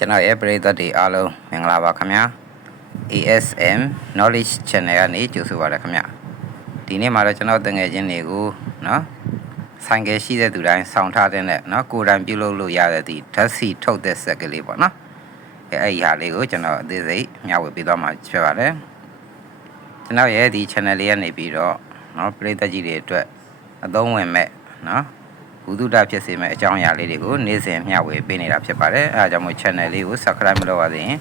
ကျွန်တော်ရဲ့ပရိသတ်တွေအားလုံးမင်္ဂလာပါခင်ဗျာ ASM Knowledge Channel ကနေကြိုဆိုပါရခင်ဗျာဒီနေ့မှာတော့ကျွန်တော်တငယ်ချင်းတွေကိုနော်ဆိုင်ကယ်ရှိတဲ့သူတိုင်းဆောင်းထားတဲ့နဲ့နော်ကိုယ်တိုင်ပြုလုပ်လို့ရတဲ့ဒီဓာတ်စီထုတ်တဲ့ဆက်ကလေးပေါ့နော်အဲအဲ့ဒီဟာလေးကိုကျွန်တော်အသေးစိတ်မျှဝေပေးသွားမှာဖြစ်ပါတယ်ကျွန်တော်ရဲ့ဒီ channel လေးကနေပြီးတော့နော်ပရိသတ်ကြီးတွေအတွက်အသုံးဝင်မဲ့နော် ဘုဒ္ဓတာဖြစ်စေမဲ့အကြောင်းအရာလေးတွေကိုနေ့စဉ်မျှဝေပေးနေတာဖြစ်ပါတယ်အဲဒါကြောင့်မို့ channel လေးကို subscribe မလုပ်ရသေးရင်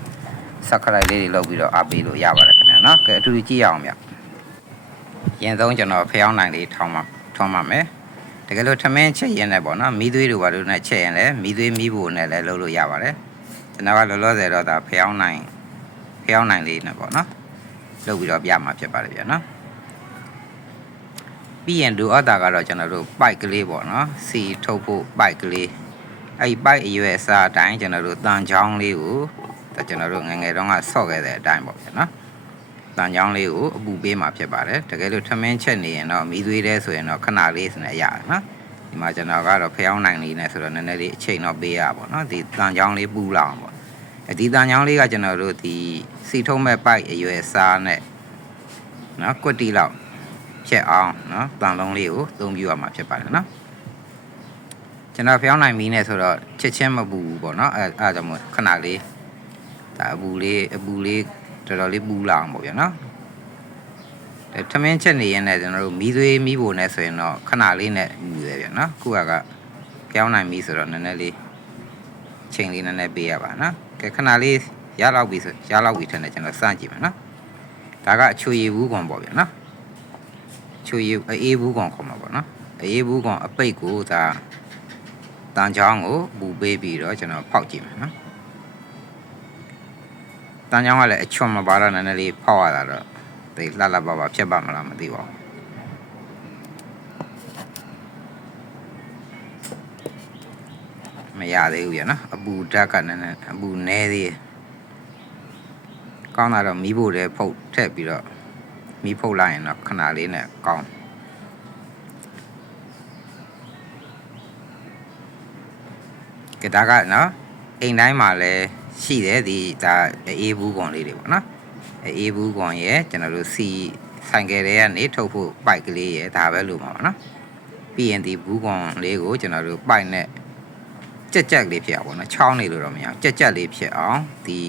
subscribe လေးတွေလုပ်ပြီးတော့အားပေးလို့ရပါတယ်ခင်ဗျာနော်ကဲအထူးကြည့်ရအောင်ဗျရင်ဆုံးကျွန်တော်ဖျောင်းနိုင်လေးထောင်းမှာထောင်းပါမယ်တကယ်လို့ထမင်းချက်ရင်လည်းပေါ့နော်မီးသွေးတို့ဘာလို့နဲ့ချက်ရင်လည်းမီးသွေးမီးဖို့နဲ့လည်းလုပ်လို့ရပါတယ်ကျွန်တော်ကလောလောဆယ်တော့ဒါဖျောင်းနိုင်ဖျောင်းနိုင်လေးနဲ့ပေါ့နော်လုပ်ပြီးတော့ပြမှာဖြစ်ပါတယ်ဗျာနော် ပြီးရင်လိုအပ်တာကတော့ကျွန်တော်တို့ bike ကလေးပေါ့နော်စီထုတ်ဖို့ bike ကလေးအဲ့ဒီ bike အရွယ်အစားအတိုင်းကျွန်တော်တို့တန်ချောင်းလေးကိုဒါကျွန်တော်တို့ငယ်ငယ်တုန်းကဆော့ခဲ့တဲ့အတိုင်းပေါ့ဗျာနော်တန်ချောင်းလေးကိုအပူပေးမှာဖြစ်ပါတယ်တကယ်လို့ထမင်းချက်နေရင်တော့မီးသွေးတဲ့ဆိုရင်တော့ခဏလေးစနေရတယ်နော်ဒီမှာကျွန်တော်ကတော့ဖျောင်းနိုင်လေးနဲ့ဆိုတော့နည်းနည်းလေးအချိန်တော့ပေးရပါတော့နော်ဒီတန်ချောင်းလေးပူလာအောင်ပေါ့အဲဒီတန်ချောင်းလေးကကျွန်တော်တို့ဒီစီထုံးမဲ့ bike အရွယ်အစားနဲ့နော်ကွက်တီလောက် ဖြတ်အောင်နော်တန်လုံးလေးကိုသုံးပြရမှာဖြစ်ပါတယ်နော်ကျွန်တော်ဖျောင်းနိုင်ပြီနဲ့ဆိုတော့ချက်ချင်းမပူဘူးပေါ့နော်အဲအဲကြောင့်မို့ခဏလေးဒါအပူလေးအပူလေးတော်တော်လေးပူလာအောင်ပေါ့ဗျာနော်အဲထမင်းချက်နေရင်လည်းကျွန်တော်တို့မီးသွေးမီးပုံနဲ့ဆိုရင်တော့ခဏလေးနဲ့မူတယ်ဗျာနော်ခုကကဖျောင်းနိုင်ပြီဆိုတော့နည်းနည်းလေးချိန်လေးနည်းနည်းပေးရပါနော်ကဲခဏလေးရလောက်ပြီဆိုရလောက်ပြီထင်တယ်ကျွန်တော်စကြည့်မယ်နော်ဒါကအချွေရည်ဘူးကွန်ပေါ့ဗျာနော် ချွေရအေးဘူးကောင်ခေါ်မှာပေါ့နော်အေးဘူးကောင်အပိတ်ကိုဒါတန်ချောင်းကိုပူပေးပြီးတော့ကျွန်တော်ဖောက်ကြည့်မယ်နော်တန်ချောင်းကလည်းအချွန်မပါတော့နည်းနည်းလေးဖောက်ရတာတော့ဒီလှလှပပဖြစ်ပါမလားမသိပါဘူးမရသေးဘူးပြနော်အပူဓာတ်ကနည်းနည်းအပူနည်းသေးတယ်ကောင်းတာတော့မီးဖို့လည်းဖုတ်ထည့်ပြီးတော့ မီးဖုတ်လိုက်ရင်တော့ခဏလေးနဲ့ကောင်းကဒါကနော်အိမ်တိုင်းမှာလည်းရှိတယ်ဒီဒါအေးဘူးကွန်လေးတွေပေါ့နော်အေးဘူးကွန်ရဲ့ကျွန်တော်တို့စီဆိုင်ကယ်တွေကနေထုတ်ဖို့ပိုက်ကလေးရဲ့ဒါပဲလို့ပါပါနော်ပြီးရင်ဒီဘူးကွန်လေးကိုကျွန်တော်တို့ပိုက်နဲ့ကြက်ကြက်လေးဖြစ်အောင်ပေါ့နော်ချောင်းနေလို့တော့မရအောင်ကြက်ကြက်လေးဖြစ်အောင်ဒီ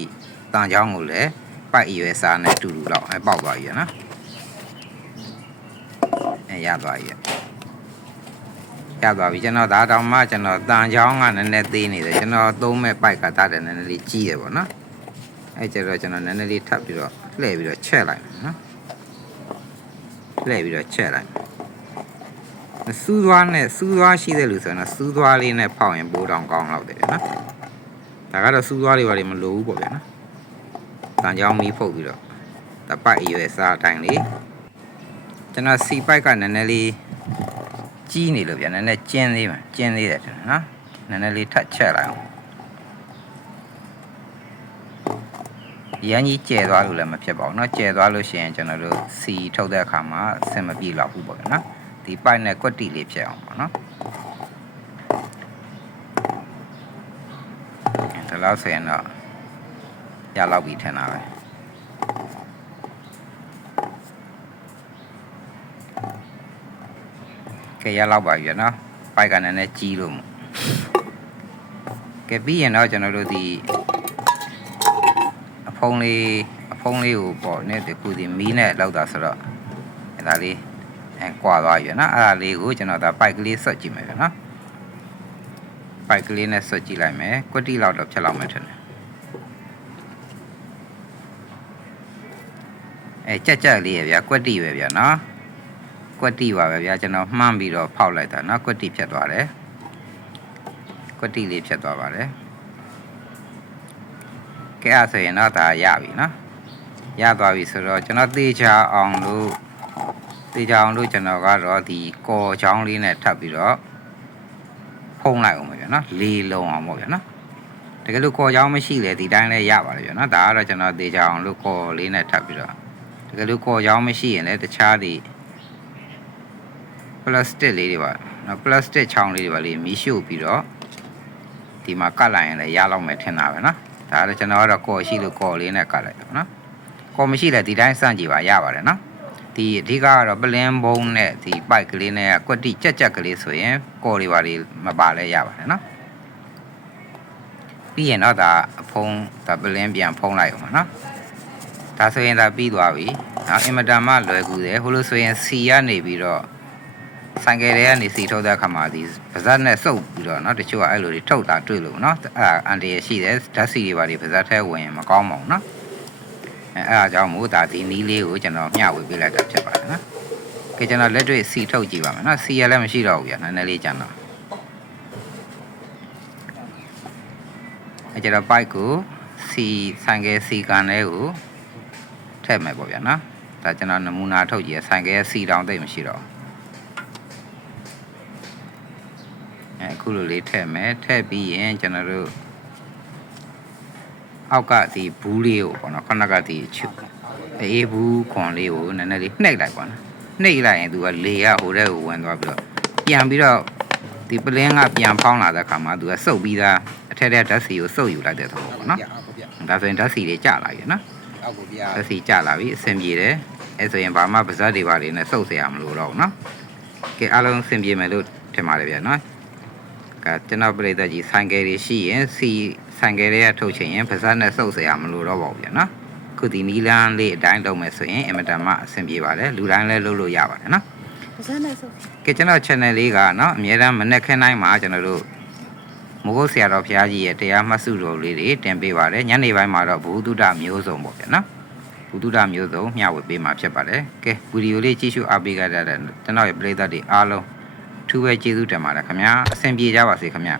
တန်ချောင်းကိုလည်းပိုက်အရွယ်စားနဲ့တူတူတော့အပေါက်သွားပြီရနော်အဲ ရသွားပြီရသွားပြီကျွန်တော်ဒါတောင်မှကျွန်တော်တန်ချောင်းကနည်းနည်းသေးနေတယ်ကျွန်တော်သုံးမဲ့ပိုက်ကတတ်တယ်နည်းနည်းလေးကြီးတယ်ပေါ့နော်အဲကျတော့ကျွန်တော်နည်းနည်းလေးထပ်ပြီးတော့လှည့်ပြီးတော့ချက်လိုက်မယ်နော်လှည့်ပြီးတော့ချက်လိုက်စူးသွားနဲ့စူးသွားရှိတဲ့လူဆိုရင်တော့စူးသွားလေးနဲ့ဖောက်ရင်ပိုးတောင်ကောင်းတော့တယ်နော်ဒါကတော့စူးသွားတွေပါလေမလိုဘူးပေါ့ဗျာနော်တန်ချောင်းမီးဖုတ်ပြီးတော့တပိုက်အရွယ်စားအတိုင်းလေး ကျွန်တော်စီပိုက်ကနည်းနည်းလေးကြီးနေလို့ဗျာနည်းနည်းကျင်းသေးမှာကျင်းသေးတယ်ကျွန်တော်နော်နည်းနည်းလေးထပ်ချက်လိုက်အောင်ရန်ကြီးကျဲသွားလို့လည်းမဖြစ်ပါဘူးเนาะကျဲသွားလို့ရှိရင်ကျွန်တော်တို့စီထုတ်တဲ့အခါမှာအဆင်မပြေတော့ဘူးပေါ့ဗျာနော်ဒီပိုက်နဲ့ကွက်တီလေးဖြစ်အောင်ပေါ့နော်ဒါလောက်ဆိုရင်တော့ရလောက်ပြီထင်တာပဲ ကဲရလောက်ပါပြီနော်ပိုက်ကနည်းနည်းကြီးလို့မို့ကဲပြီးရင်တော့ကျွန်တော်တို့ဒီအဖုံးလေးအဖုံးလေးကိုပေါ့နဲ့ဒီခုဒီမီးနဲ့လောက်တာဆိုတော့အဲဒါလေးအဲကွာသွားပြီနော်အဲ့ဒါလေးကိုကျွန်တော်ဒါပိုက်ကလေးဆွတ်ကြည့်မယ်ဗျနော်ပိုက်ကလေးနဲ့ဆွတ်ကြည့်လိုက်မယ်ကွက်တီလောက်တော့ဖြတ်လောက်မယ်ထင်တယ်အဲကြက်ကြက်လေးရဗျာကွက်တီပဲဗျာနော် ကွက်တီပါပဲဗျာကျွန်တော်မှန်းပြီးတော့ဖောက်လိုက်တာเนาะကွက်တီဖြတ်သွားတယ်ကွက်တီလေးဖြတ်သွားပါတယ်ကဲအဲ့ဆိုရင်တော့ဒါရပြီเนาะရသွားပြီဆိုတော့ကျွန်တော်သေချာအောင်လို့သေချာအောင်လို့ကျွန်တော်ကတော့ဒီကော်ချောင်းလေးနဲ့ထပ်ပြီးတော့ဖုံးလိုက်အောင်ပဲဗျာเนาะလေးလုံးအောင်ပေါ့ဗျာเนาะတကယ်လို့ကော်ချောင်းမရှိလေဒီတိုင်းလည်းရပါတယ်ဗျာเนาะဒါကတော့ကျွန်တော်သေချာအောင်လို့ကော်လေးနဲ့ထပ်ပြီးတော့တကယ်လို့ကော်ချောင်းမရှိရင်လည်းတခြားဒီ ပ လတ်စတစ်လေးတွေပါနော်ပလတ်စတစ်ချောင်းလေးတွေပါလေးမီးရှို့ပြီးတော့ဒီမှာကတ်လိုက်ရင်လည်းရလောက်မယ်ထင်တာပဲနော်ဒါလည်းကျွန်တော်ကတော့ကော်ရှိလို့ကော်လေးနဲ့ကတ်လိုက်တော့နော်ကော်မရှိလည်းဒီတိုင်းစမ်းကြည့်ပါရပါတယ်နော်ဒီအဓိကကတော့ပလင်းဘုံနဲ့ဒီပိုက်ကလေးနဲ့ကွက်တိကြက်ကြက်ကလေးဆိုရင်ကော်လေးပါလေးမပါလဲရပါတယ်နော်ပြီးရင်တော့ဒါအဖုံးဒါပလင်းပြန်ဖုံးလိုက်အောင်ပါနော်ဒါဆိုရင်ဒါပြီးသွားပြီနော်အင်မတန်မှလွယ်ကူတယ်ဟိုလိုဆိုရင်စီကနေပြီးတော့ ဆိုင်ကယ်တွေကနေစီထုတ်တဲ့အခါမှာဒီပါဇက်နဲ့စုပ်ပြီးတော့เนาะတချို့ကအဲ့လိုတွေထုတ်တာတွေ့လို့เนาะအဲ့ဒါအန်တီရရှိတယ်ဓာတ်စီတွေပါတွေပါဇက်ထဲဝင်ရင်မကောင်းပါဘူးเนาะအဲအဲ့ဒါကြောင့်မို့ဒါဒီနီးလေးကိုကျွန်တော်မျှဝေပေးလိုက်တာဖြစ်ပါတယ်เนาะကဲကျွန်တော်လက်တွေ့စီထုတ်ကြည့်ပါမယ်เนาะစီရလည်းမရှိတော့ဘူးဗျာနည်းနည်းလေးကျန်တော့အဲကျွန်တော်ပိုက်ကိုစီဆိုင်ကယ်စီကန်လေးကိုထည့်မယ်ပေါ့ဗျာเนาะဒါကျွန်တော်နမူနာထုတ်ကြည့်ရဆိုင်ကယ်ရဲ့စီတောင်သိပ်မရှိတော့ဘူး အဲအခုလိုလေးထည့်မယ်ထည့်ပြီးရင်ကျွန်တော်တို့အောက်ကဒီဘူးလေးကိုပေါ့နော်ခဏကဒီချွတ်အေးဘူးခွန်လေးကိုနည်းနည်းလေးနှိပ်လိုက်ပါနော်နှိပ်လိုက်ရင်သူကလေကဟိုတဲ့ကိုဝင်သွားပြီးတော့ပြန်ပြီးတော့ဒီပလင်းကပြန်ဖောင်းလာတဲ့အခါမှာသူကစုပ်ပြီးသားအထက်တဲ့ဓာတ်စီကိုစုပ်ယူလိုက်တဲ့သဘောပေါ့နော် အောက်ကိုပြ ဒါဆိုရင်ဓာတ်စီတွေကျလာပြီနော် အောက်ကိုပြ ဓာတ်စီကျလာပြီအဆင်ပြေတယ်အဲဆိုရင်ဘာမှပါဇက်တွေပါတွေနဲ့စုပ်เสียရမလို့တော့ဘူးနော်ကဲအားလုံးအဆင်ပြေမယ်လို့ထင်ပါတယ်ဗျာနော် ကကျွန်တော်ပြည်သက်ကြီးဆိုင်ကယ်တွေရှိရင်စီဆိုင်ကယ်တွေကထုတ်ချင်ရင်ပါးစပ်နဲ့စုပ်စရာမလိုတော့ပါဘူးဗျာနော်ခုဒီနီလန်းလေးအတိုင်းလုပ်မယ်ဆိုရင်အင်မတန်မှအဆင်ပြေပါတယ်လူတိုင်းလည်းလုပ်လို့ရပါတယ်နော်ပါးစပ်နဲ့စုပ်ကဲကျွန်တော် channel လေးကနော်အများအားမနေ့ခင်းတိုင်းမှာကျွန်တော်တို့မဟုတ်ဆရာတော်ဘုရားကြီးရဲ့တရားမှတ်စုတော်လေးတွေတင်ပေးပါတယ်ညနေပိုင်းမှာတော့ဘုသူတမျိုးစုံပေါ့ဗျာနော်ဘုသူတမျိုးစုံမျှဝေပေးမှာဖြစ်ပါတယ်ကဲဗီဒီယိုလေးကြည့်ရှုအားပေးကြတဲ့ကျွန်တော်ရဲ့ပရိသတ်တွေအားလုံး ထူးပဲကျေးဇူးတင်ပါတယ်ခင်ဗျာအဆင်ပြေကြပါစေခင်ဗျာ